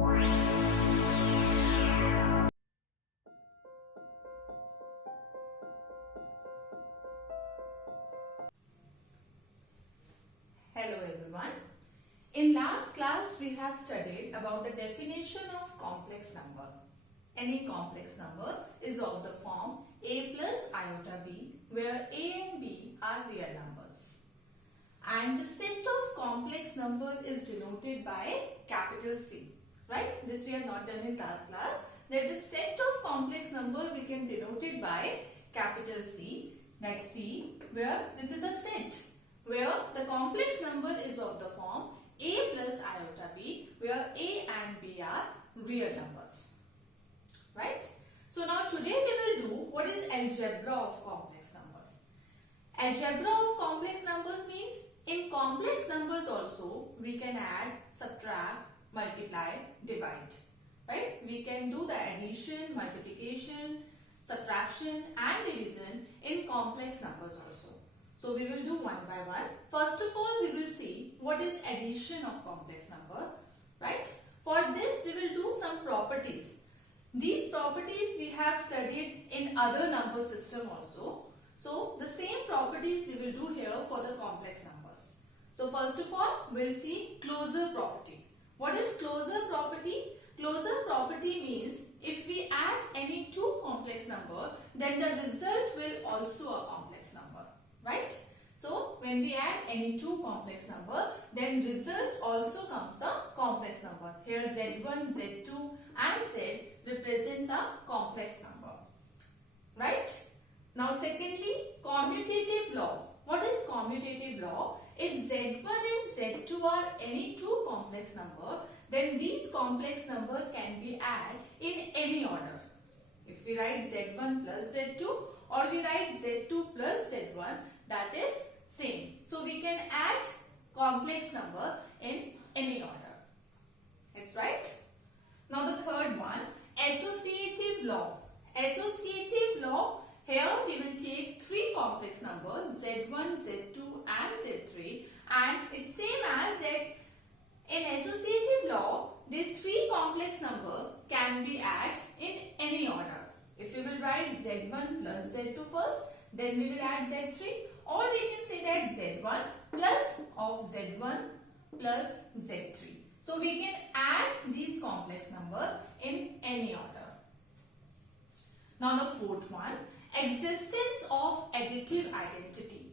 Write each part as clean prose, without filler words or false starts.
Hello everyone. In last class we have studied about the definition of complex number. Any complex number is of the form a plus iota b, where a and b are real numbers. And the set of complex number is denoted by capital C. Right? This we have not done in last class. That the set of complex number we can denote it by capital C, like C, where this is a set where the complex number is of the form a plus iota b, where a and b are real numbers. Right? So now today we will do what is algebra of complex numbers. Algebra of complex numbers means in complex numbers also we can add, subtract, multiply, divide. Right? We can do the addition, multiplication, subtraction and division in complex numbers also. So we will do one by one. First of all, we will see what is addition of complex number. Right? For this we will do some properties. These properties we have studied in other number system also. So the same properties we will do here for the complex numbers. So first of all, we will see closure property. What is closure property? Closure property means if we add any two complex number, then the result will also a complex number. Right? So when we add any two complex number, then result also comes a complex number. Here Z1, Z2 and Z represents a complex number. Right? Now secondly, commutative law. What is commutative law? If Z1 and Z2 are any two complex number, then these complex number can be added in any order. If we write Z1 plus Z2 or we write Z2 plus Z1, that is same. So we can add complex number in any order. That's right. Now the third one, associative law. Associative law, here we will take three complex numbers Z1, Z2 and Z3, and it's same as that in associative law these three complex number can be added in any order. If we will write Z1 plus Z2 first, then we will add Z3, or we can say that Z1 plus of Z1 plus Z3. So we can add these complex number in any order. Now the fourth one, existence of additive identity.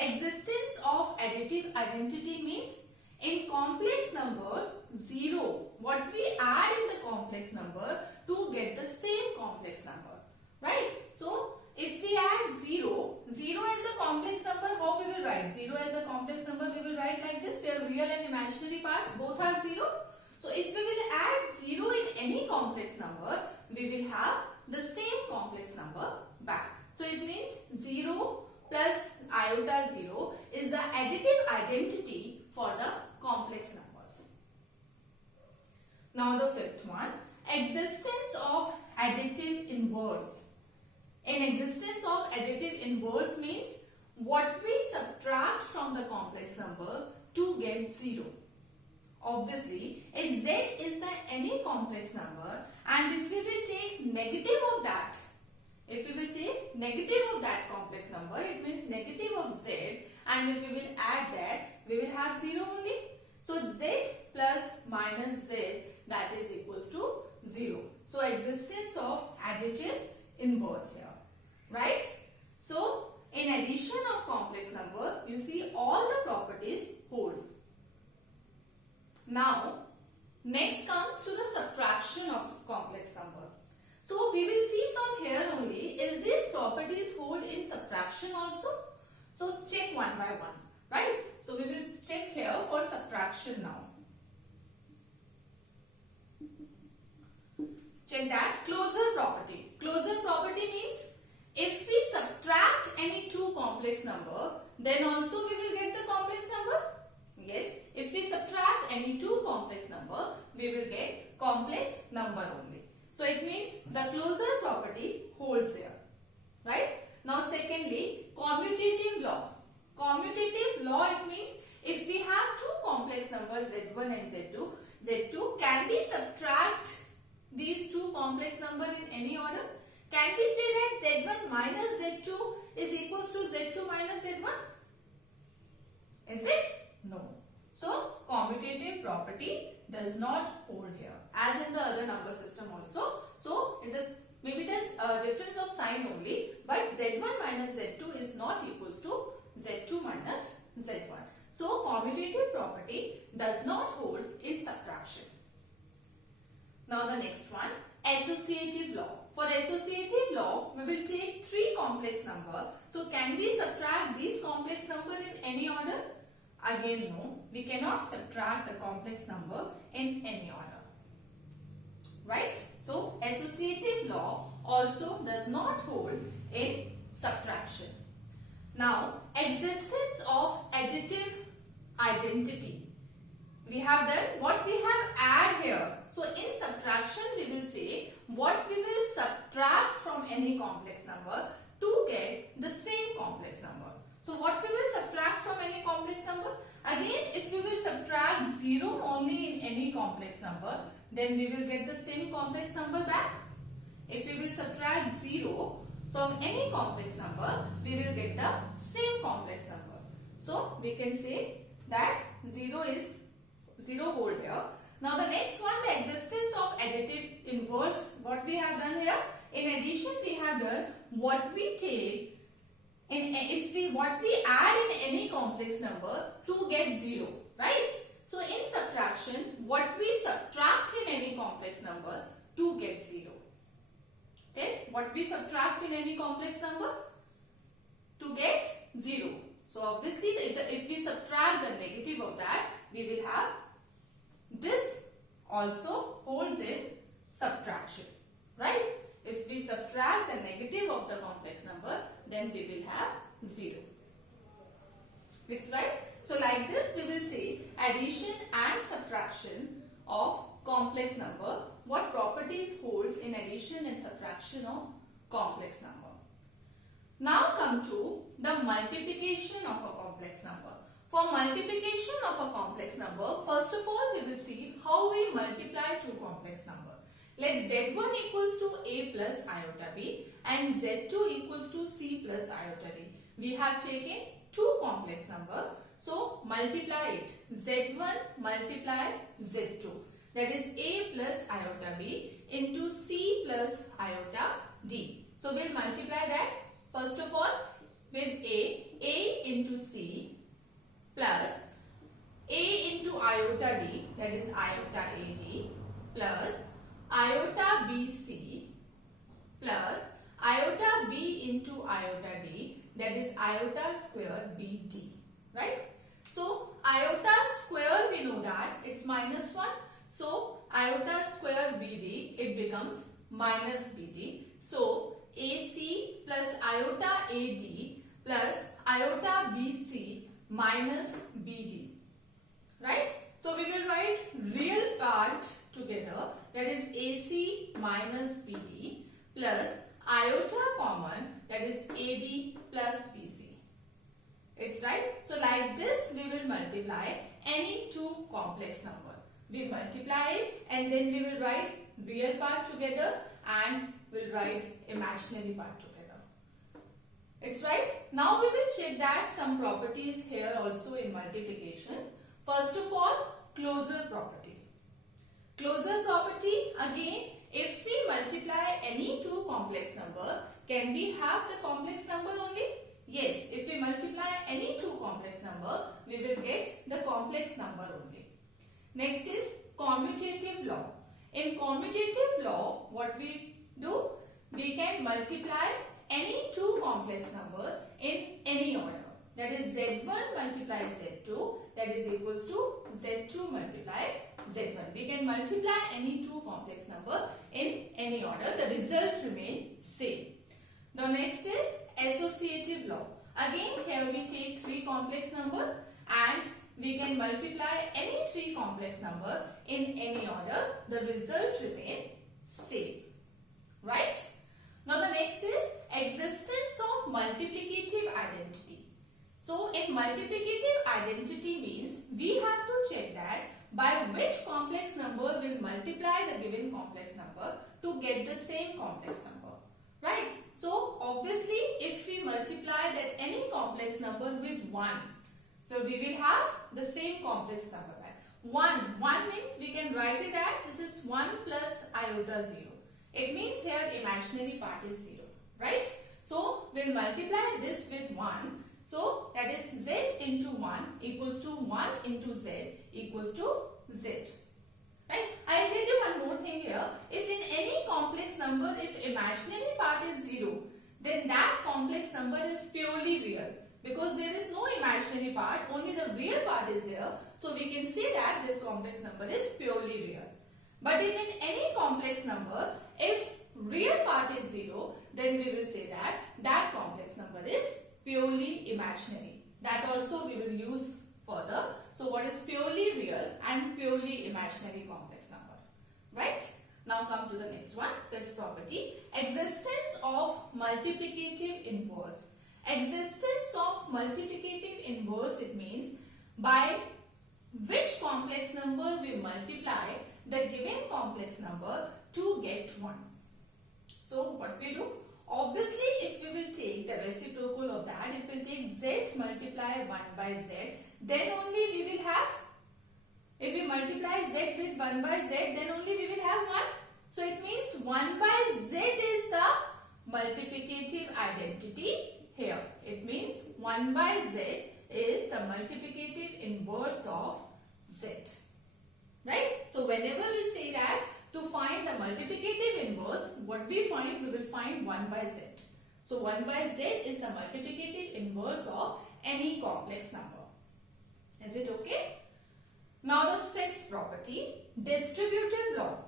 Existence of additive identity means in complex number 0, what we add in the complex number to get the same complex number. Right? So if we add 0, 0 as a complex number, how we will write? 0 as a complex number, we will write like this, where real and imaginary parts both are 0. So if we will add 0 in any complex number, we will have the same complex number back. So it means 0 plus iota 0 is the additive identity for the complex numbers. Now the fifth one, existence of additive inverse. In existence of additive inverse means what we subtract from the complex number to get 0. Obviously, if Z is the any complex number and if we will take negative of that, complex number, it means negative of Z, and if we will add that, we will have 0 only. So Z plus minus Z, that is equals to 0. So existence of additive inverse here. Right? So in addition of complex number, you see all the properties holds. Now next comes to the subtraction of complex number. So we will see from here only, is these properties hold in subtraction also? So check one by one. Right? So we will check here for subtraction now. Check that closure property. Closure property means if we subtract any two complex number, then also we will get the complex number. Yes, if we subtract any two complex number, we will get complex number only. So it means the closure property holds here. Right? Now secondly, commutative law. Commutative law, it means if we have two complex numbers Z1 and Z2 can we subtract these two complex numbers in any order? Can we say that Z1 minus Z2 is equals to Z2 minus Z1? Is it? No. So, commutative property does not hold here, as in the other number system also. So, maybe there's a difference of sign only, but Z1 minus Z2 is not equals to Z2 minus Z1. So, commutative property does not hold in subtraction. Now, the next one, associative law. For associative law, we will take three complex numbers. So, can we subtract these complex numbers in any order? Again, no. We cannot subtract the complex number in any order. Right? So, associative law also does not hold in subtraction. Now, existence of additive identity. We have done what we have add here. So, in subtraction, we will say what we will subtract from any complex number to get the same complex number. So, what we will subtract from any complex number? Again, if we will subtract 0 only in any complex number, then we will get the same complex number back. If we will subtract 0 from any complex number, we will get the same complex number. So, we can say that 0 is 0 hold here. Now, the next one, the existence of additive inverse. What we have done here? In addition, we have done what we take what we add in any complex number to get 0, right? So, in subtraction, what we subtract in any complex number to get 0. Okay, what we subtract in any complex number to get 0. So, obviously, if we subtract the negative of that, we will have this also holds in subtraction, right? If we subtract the negative of the complex number, then we will have 0. It's right. So, like this, we will say addition and subtraction of complex number. What properties holds in addition and subtraction of complex number. Now come to the multiplication of a complex number. For multiplication of a complex number, first of all, we will see how we multiply two complex numbers. Let Z1 equals to A plus iota B and Z2 equals to C plus iota D. We have taken two complex numbers. So, multiply it. Z1 multiply Z2. That is A plus iota B into C plus iota D. So, we will multiply that first of all with A into C plus A into iota D, that is iota AD, plus iota BC plus iota B into iota D, that is iota square BD, right? So, iota square, we know that it's minus 1. So, iota square BD, it becomes minus BD. So, AC plus iota AD plus iota BC minus BD, right? So, we will write real part together, that is AC minus BD plus iota common, that is AD plus BC. It's right. So, like this, we will multiply any two complex number. We multiply it and then we will write real part together and we'll write imaginary part together. It's right. Now we will check that some properties here also in multiplication. First of all, closure property. Closure property, again, if we multiply any two complex number, can we have the complex number only? Yes, if we multiply any two complex number, we will get the complex number only. Next is commutative law. In commutative law, what we do? We can multiply any two complex number in any order. That is Z1 multiply Z2, that is equals to Z2 multiply Z1. We can multiply any two complex number in any order. The result remains same. The next is associative law. Again, here we take three complex number and we can multiply any three complex number in any order. The result remains same. Right? Now the next is existence of multiplicative identity. So in multiplicative identity means we have to check that by which complex number will multiply the given complex number to get the same complex number, right? So obviously if we multiply that any complex number with 1, so we will have the same complex number. 1 means we can write it as this is 1 plus iota 0. It means here imaginary part is 0, right? So we'll multiply this with 1. So that is z into 1 equals to 1 into z equals to z. Right? I'll tell you one more thing here. If in any complex number, if imaginary part is 0, then that complex number is purely real. Because there is no imaginary part, only the real part is there. So we can say that this complex number is purely real. But if in any complex number, if real part is 0, then we will say that that complex number is purely imaginary. That also we will use further. So what is purely real and purely imaginary complex number, right? Now come to the next one, fifth property, existence of multiplicative inverse. Existence of multiplicative inverse, it means by which complex number we multiply the given complex number to get 1. So what we do? Obviously if we will take the reciprocal of that, if we take z multiply 1 by z, then only we will have, if we multiply z with 1 by z, then only we will have 1. So it means 1 by z is the multiplicative identity here. It means 1 by z is the multiplicative inverse of z. Right? So whenever we say that to find the multiplicative inverse, what we find, we will find 1 by z. So 1 by z is the multiplicative inverse of any complex number. Is it okay? Now the sixth property, distributive law.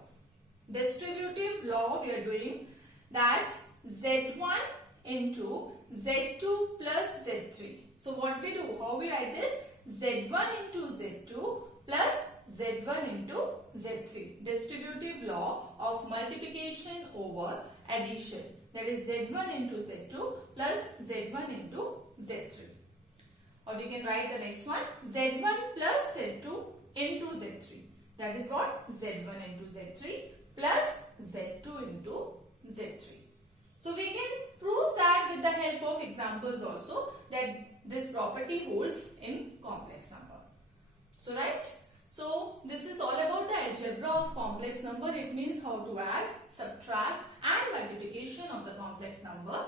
Distributive law, we are doing that z1 into z2 plus z3. So what we do, how we write this? z1 into z2 plus z1 into z3. Distributive law of multiplication over addition. That is z1 into z2 plus z1 into z3. Or we can write the next one, z1 plus z2 into z3. That is what? z1 into z3 plus z2 into z3. So we can prove that with the help of examples also, that this property holds in complex number. So right? So this is all about the algebra of complex number. It means how to add, subtract and multiplication of the complex number.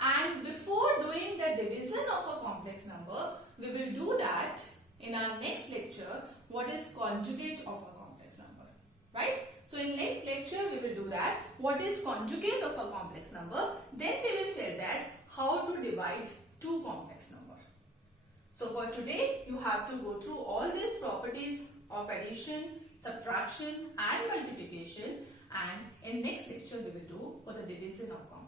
And before doing the division of a complex number, we will do that in our next lecture, what is conjugate of a complex number. Right? So in next lecture we will do that, what is conjugate of a complex number. Then we will tell that how to divide two complex numbers. So for today you have to go through all these properties of addition, subtraction and multiplication, and in next lecture we will do for the division of complex.